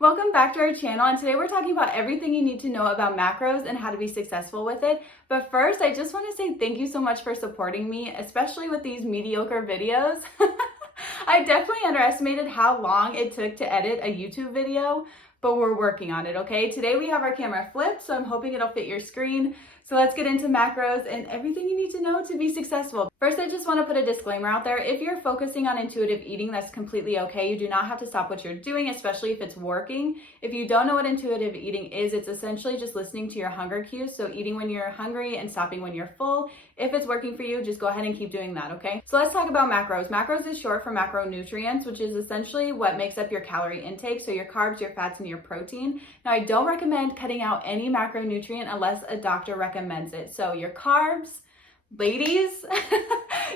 Welcome back to our channel, and today we're talking about everything you need to know about macros and how to be successful with it. But first, I just want to say thank you so much for supporting me, especially with these mediocre videos. I definitely underestimated how long it took to edit a YouTube video, but we're working on it, okay? Today we have our camera flipped, so I'm hoping it'll fit your screen. So let's get into macros and everything you need to know to be successful. First, I just want to put a disclaimer out there. If you're focusing on intuitive eating, that's completely okay. You do not have to stop what you're doing, especially if it's working. If you don't know what intuitive eating is, it's essentially just listening to your hunger cues. So eating when you're hungry and stopping when you're full. If it's working for you, just go ahead and keep doing that, okay? So let's talk about macros. Macros is short for macronutrients, which is essentially what makes up your calorie intake. So your carbs, your fats, and your protein. Now, I don't recommend cutting out any macronutrient unless a doctor recommends it. So your carbs, ladies,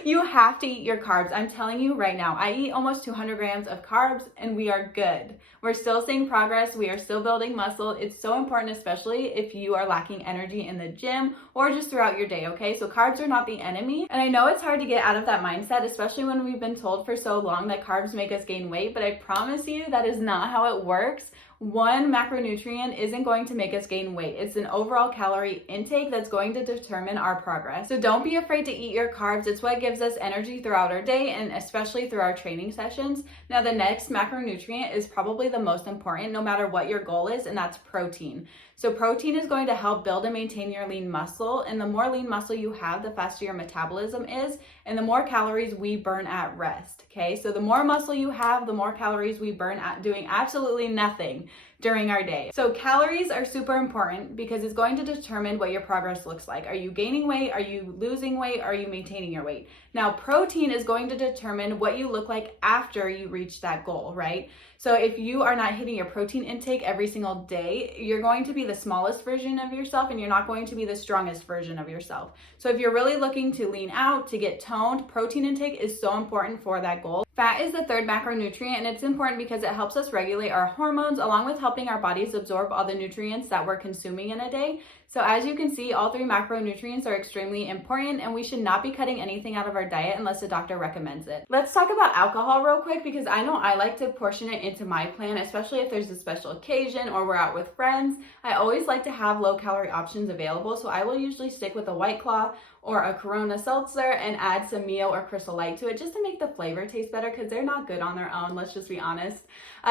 you have to eat your carbs. I'm telling you right now, I eat almost 200 grams of carbs and we are good. We're still seeing progress. We are still building muscle. It's so important, especially if you are lacking energy in the gym or just throughout your day, okay? So carbs are not the enemy. And I know it's hard to get out of that mindset, especially when we've been told for so long that carbs make us gain weight, but I promise you that is not how it works. One macronutrient isn't going to make us gain weight. It's an overall calorie intake that's going to determine our progress. So don't be afraid to eat your carbs. It's what gives us energy throughout our day and especially through our training sessions. Now, the next macronutrient is probably the most important no matter what your goal is, and that's protein. So protein is going to help build and maintain your lean muscle, and the more lean muscle you have, the faster your metabolism is, and the more calories we burn at rest, okay? So the more muscle you have, the more calories we burn at doing absolutely nothing during our day. So calories are super important because it's going to determine what your progress looks like. Are you gaining weight? Are you losing weight? Are you maintaining your weight? Now, protein is going to determine what you look like after you reach that goal, right? So if you are not hitting your protein intake every single day, you're going to be the smallest version of yourself and you're not going to be the strongest version of yourself. So if you're really looking to lean out, to get toned, protein intake is so important for that goal. Fat is the third macronutrient, and it's important because it helps us regulate our hormones along with helping our bodies absorb all the nutrients that we're consuming in a day. So as you can see, all three macronutrients are extremely important and we should not be cutting anything out of our diet unless a doctor recommends it. Let's talk about alcohol real quick because I know I like to portion it into my plan, especially if there's a special occasion or we're out with friends. I always like to have low calorie options available, so I will usually stick with a White Claw or a Corona Seltzer and add some Mio or Crystal Light to it just to make the flavor taste better because they're not good on their own, let's just be honest.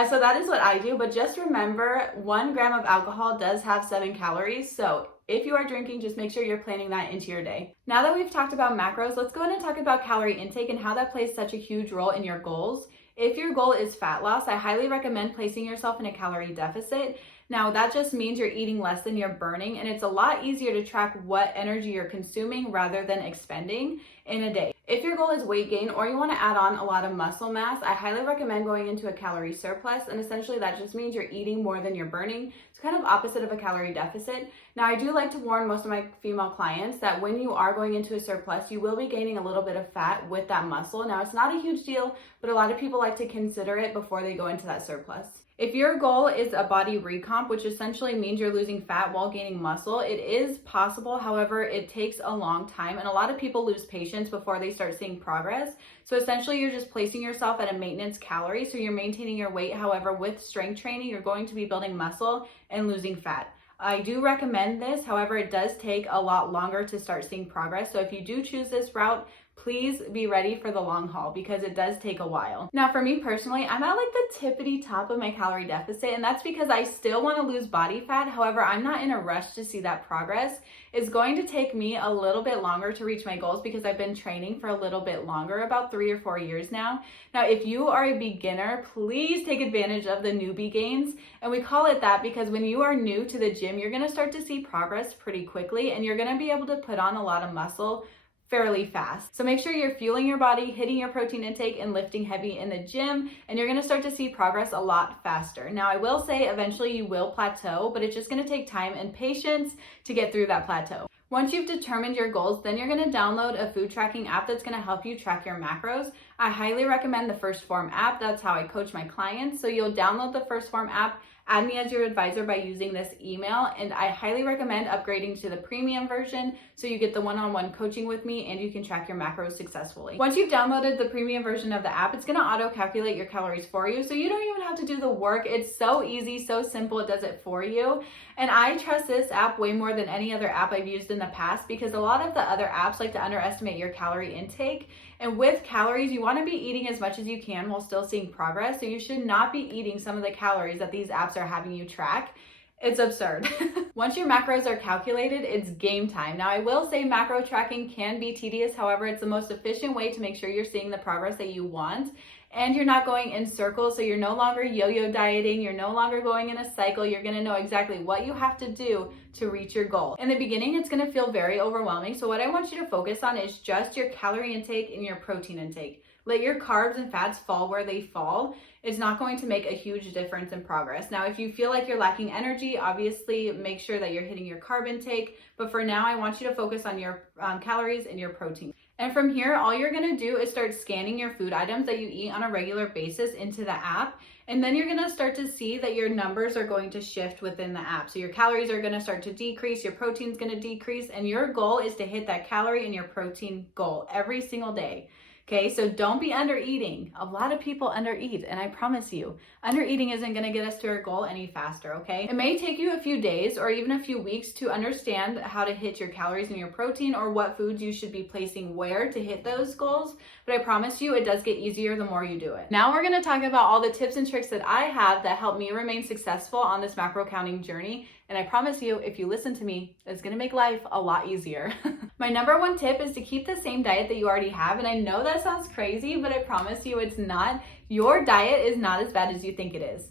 So that is what I do, but just remember 1 gram of alcohol does have 7 calories, so if you are drinking, just make sure you're planning that into your day. Now that we've talked about macros, let's go ahead and talk about calorie intake and how that plays such a huge role in your goals. If your goal is fat loss, I highly recommend placing yourself in a calorie deficit. Now, that just means you're eating less than you're burning, and it's a lot easier to track what energy you're consuming rather than expending in a day. If your goal is weight gain or you want to add on a lot of muscle mass, I highly recommend going into a calorie surplus, and essentially that just means you're eating more than you're burning. It's kind of opposite of a calorie deficit. Now, I do like to warn most of my female clients that when you are going into a surplus, you will be gaining a little bit of fat with that muscle. Now, it's not a huge deal, but a lot of people like to consider it before they go into that surplus. If your goal is a body recomp, which essentially means you're losing fat while gaining muscle, it is possible. However, it takes a long time and a lot of people lose patience before they start seeing progress. So essentially you're just placing yourself at a maintenance calorie. So you're maintaining your weight. However, with strength training, you're going to be building muscle and losing fat. I do recommend this. However, it does take a lot longer to start seeing progress. So if you do choose this route, please be ready for the long haul because it does take a while. Now, for me personally, I'm at like the tippity top of my calorie deficit, and that's because I still want to lose body fat. However, I'm not in a rush to see that progress. It's going to take me a little bit longer to reach my goals because I've been training for a little bit longer, about 3 or 4 years now. Now, if you are a beginner, please take advantage of the newbie gains. And we call it that because when you are new to the gym, you're going to start to see progress pretty quickly and you're going to be able to put on a lot of muscle fairly fast. So make sure you're fueling your body, hitting your protein intake, and lifting heavy in the gym, and you're gonna start to see progress a lot faster. Now, I will say eventually you will plateau, but it's just gonna take time and patience to get through that plateau. Once you've determined your goals, then you're gonna download a food tracking app that's gonna help you track your macros. I highly recommend the First Form app. That's how I coach my clients. So you'll download the First Form app, add me as your advisor by using this email, and I highly recommend upgrading to the premium version so you get the one-on-one coaching with me and you can track your macros successfully. Once you've downloaded the premium version of the app, it's gonna auto-calculate your calories for you, so you don't even have to do the work. It's so easy, so simple, it does it for you. And I trust this app way more than any other app I've used in the past because a lot of the other apps like to underestimate your calorie intake. And with calories, you want to be eating as much as you can while still seeing progress. So you should not be eating some of the calories that these apps are having you track. It's absurd. Once your macros are calculated, it's game time. Now, I will say macro tracking can be tedious. However, it's the most efficient way to make sure you're seeing the progress that you want. And you're not going in circles, so you're no longer yo-yo dieting, you're no longer going in a cycle, you're gonna know exactly what you have to do to reach your goal. In the beginning, it's gonna feel very overwhelming, so what I want you to focus on is just your calorie intake and your protein intake. Let your carbs and fats fall where they fall. It's not going to make a huge difference in progress. Now, if you feel like you're lacking energy, obviously make sure that you're hitting your carb intake, but for now, I want you to focus on your calories and your protein. And from here, all you're gonna do is start scanning your food items that you eat on a regular basis into the app. And then you're gonna start to see that your numbers are going to shift within the app. So your calories are gonna start to decrease, your protein's gonna decrease, and your goal is to hit that calorie and your protein goal every single day. Okay, so don't be under eating. A lot of people under eat, and I promise you, under eating isn't gonna get us to our goal any faster, okay? It may take you a few days or even a few weeks to understand how to hit your calories and your protein or what foods you should be placing where to hit those goals, but I promise you it does get easier the more you do it. Now we're gonna talk about all the tips and tricks that I have that help me remain successful on this macro counting journey. And I promise you, if you listen to me, it's gonna make life a lot easier. My number one tip is to keep the same diet that you already have. And I know that sounds crazy, but I promise you it's not. Your diet is not as bad as you think it is.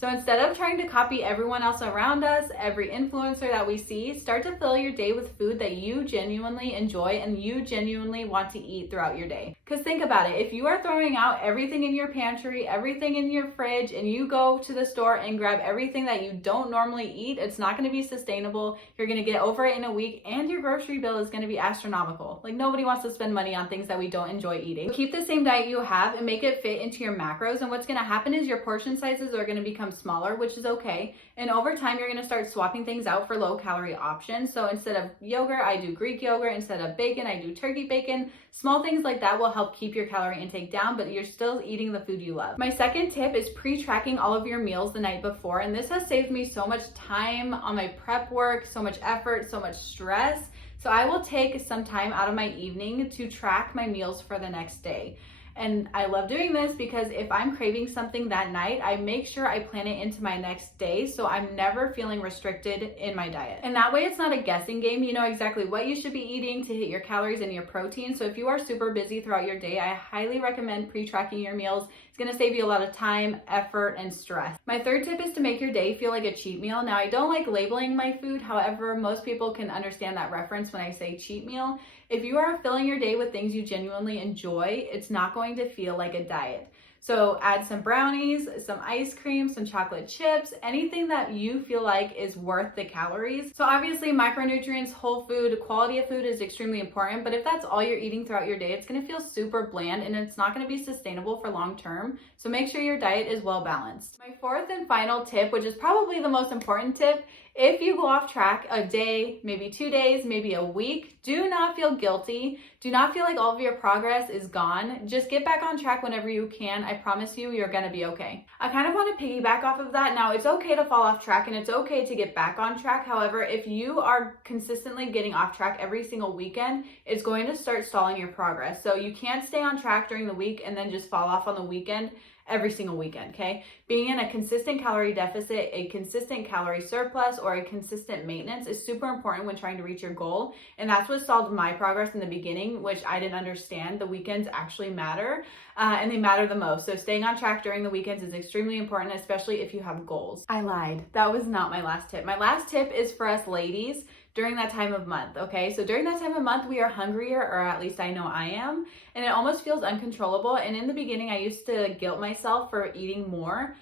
So instead of trying to copy everyone else around us, every influencer that we see, start to fill your day with food that you genuinely enjoy and you genuinely want to eat throughout your day. Because think about it, if you are throwing out everything in your pantry, everything in your fridge, and you go to the store and grab everything that you don't normally eat, it's not going to be sustainable. You're going to get over it in a week and your grocery bill is going to be astronomical. Like nobody wants to spend money on things that we don't enjoy eating. So keep the same diet you have and make it fit into your macros. And what's going to happen is your portion sizes are going to become smaller, which is okay. And over time, you're going to start swapping things out for low calorie options. So instead of yogurt, I do Greek yogurt. Instead of bacon, I do turkey bacon. Small things like that will help keep your calorie intake down, but you're still eating the food you love. My second tip is pre-tracking all of your meals the night before. And this has saved me so much time on my prep work, so much effort, so much stress. So I will take some time out of my evening to track my meals for the next day. And I love doing this because if I'm craving something that night, I make sure I plan it into my next day so I'm never feeling restricted in my diet. And that way it's not a guessing game. You know exactly what you should be eating to hit your calories and your protein. So if you are super busy throughout your day, I highly recommend pre-tracking your meals. It's gonna save you a lot of time, effort, and stress. My third tip is to make your day feel like a cheat meal. Now, I don't like labeling my food. However, most people can understand that reference when I say cheat meal. If you are filling your day with things you genuinely enjoy, it's not going to feel like a diet. So add some brownies, some ice cream, some chocolate chips, anything that you feel like is worth the calories. So obviously micronutrients, whole food, quality of food is extremely important, but if that's all you're eating throughout your day, it's gonna feel super bland and it's not gonna be sustainable for long term. So make sure your diet is well balanced. My fourth and final tip, which is probably the most important tip, if you go off track a day, maybe 2 days, maybe a week, do not feel guilty. Do not feel like all of your progress is gone. Just get back on track whenever you can. I promise you, you're gonna be okay. I kind of want to piggyback off of that. Now, it's okay to fall off track and it's okay to get back on track. However, if you are consistently getting off track every single weekend, it's going to start stalling your progress. So you can't stay on track during the week and then just fall off on the weekend every single weekend, okay? Being in a consistent calorie deficit, a consistent calorie surplus, or a consistent maintenance is super important when trying to reach your goal. And that's what stalled my progress in the beginning, which I didn't understand. The weekends actually matter, and they matter the most. So staying on track during the weekends is extremely important, especially if you have goals. I lied. That was not my last tip. My last tip is for us ladies during that time of month, okay? So during that time of month, we are hungrier, or at least I know I am, and it almost feels uncontrollable. And in the beginning, I used to guilt myself for eating more.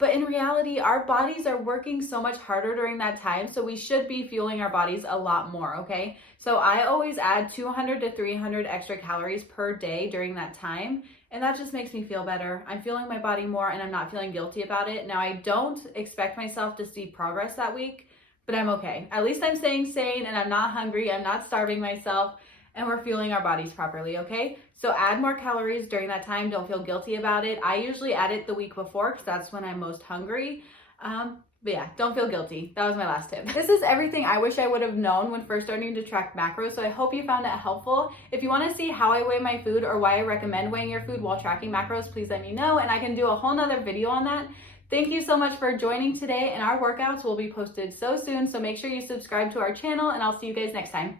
But in reality, our bodies are working so much harder during that time, so we should be fueling our bodies a lot more, okay? So I always add 200 to 300 extra calories per day during that time, and that just makes me feel better. I'm fueling my body more and I'm not feeling guilty about it. Now, I don't expect myself to see progress that week, but I'm okay. At least I'm staying sane and I'm not hungry, I'm not starving myself, and we're fueling our bodies properly, okay? So add more calories during that time. Don't feel guilty about it. I usually add it the week before because that's when I'm most hungry. But yeah, don't feel guilty. That was my last tip. This is everything I wish I would have known when first starting to track macros, so I hope you found it helpful. If you want to see how I weigh my food or why I recommend weighing your food while tracking macros, please let me know and I can do a whole nother video on that. Thank you so much for joining today, and our workouts will be posted so soon, so make sure you subscribe to our channel and I'll see you guys next time.